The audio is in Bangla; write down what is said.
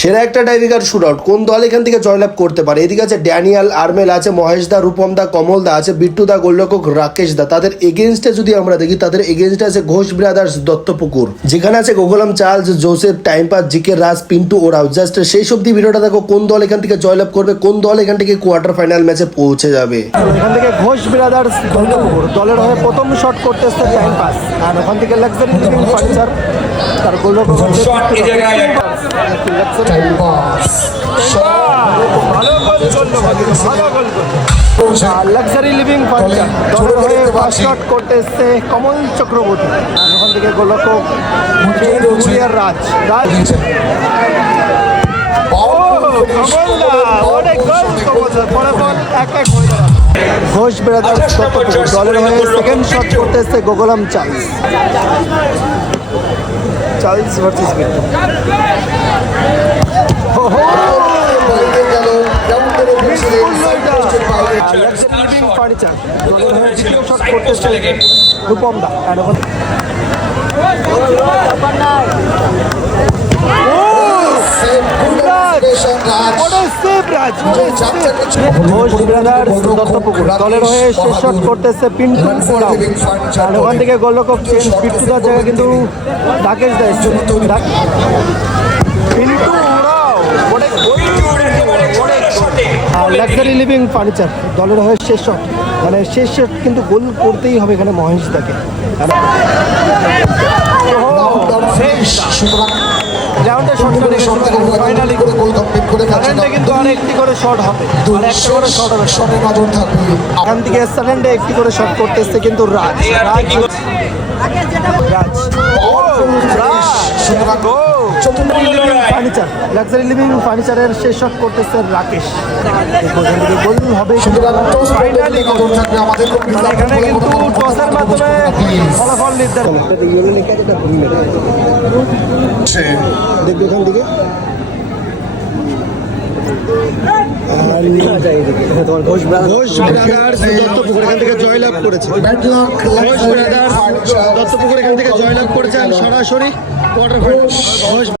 সেরা একটা টাইব্রেকার শুট আউট কোন দল এখান থেকে জয়লাভ করতে পারে। এদিকে আছে ড্যানিয়াল, আর্মেল আছে, মহেশ দা, রূপম দা, কমল দা আছে, বিট্টু দা, গোলরক্ষক রাকেশ দা। তাদের এগেনস্টে যদি আমরা দেখি, তাদের এগেনস্টে আছে ঘোষ ব্রাদার্স, দত্তপুকুর, যেখানে আছে Gokulam Charles, Joseph, time pass, GK, Raj, Pintu, ওরাও। জাস্ট সেই সব দিয়ে ভিডিওটা দেখো, কোন দল এখান থেকে জয়লাভ করবে, কোন দল এখান থেকে কোয়ার্টার ফাইনাল ম্যাচে পৌঁছে যাবে। এখান থেকে ঘোষ ব্রাদার্স দত্তপুকুর দলের হয়ে প্রথম শট করতে এসছে টাইম পাস, আর ওখান থেকে লাক্সারি লিভিং ফার্নিচার তার গোলরক্ষক লাক্সারি লিভিং ফার্নিচার দলের হয়ে ফার্স্ট শট করতে এসছে কমল চক্রবর্তী, আর ওখান থেকে গোলরক্ষক রাজ রাজ ঘোষ ব্রাদার্স দলের হয়ে সেকেন্ড শট করতে এসছে গোকুলাম চার্লস ভার্সেস ফার্নিচার দলের হয়ে দ্বিতীয় শট করতে এসছে রূপম দা, আর ঘোষ ব্রাদার্স দত্তপুকুর দলের হয়ে শেষ শট করতেছে পিন্টু, আর ওখান থেকে গোলরক্ষক চেঞ্জ, বিট্টুদার জায়গায় কিন্তু রাকেশ দা এসছে। পিন্টু আর লাক্সারি লিভিং ফার্নিচার দলের হয়ে শেষ শট, মানে শেষ শট কিন্তু গোল করতেই হবে এখানে মহেশ দাকে। কিন্তু আর একটি করে শট হবে, এখান থেকে সেকেন্ডে একটি করে শট করতে এসছে কিন্তু রাজ ফার্নিচার লাক্সারি লিভিং ফার্নিচারের শেষ শট করতেছে রাকেশ। গোল হবে ফাইনালি, মানে এখানে কিন্তু টসের মাধ্যমে ফলাফল নির্ধারণ দেখবে এখান থেকে। ঘোষ ব্রাদার্স দত্তপুকুর এখান থেকে জয়লাভ করেছে, ঘোষ ব্রাদার্স দত্তপুকুর এখান থেকে জয়লাভ করেছে সরাসরি কোয়ার্টার ফাইনাল।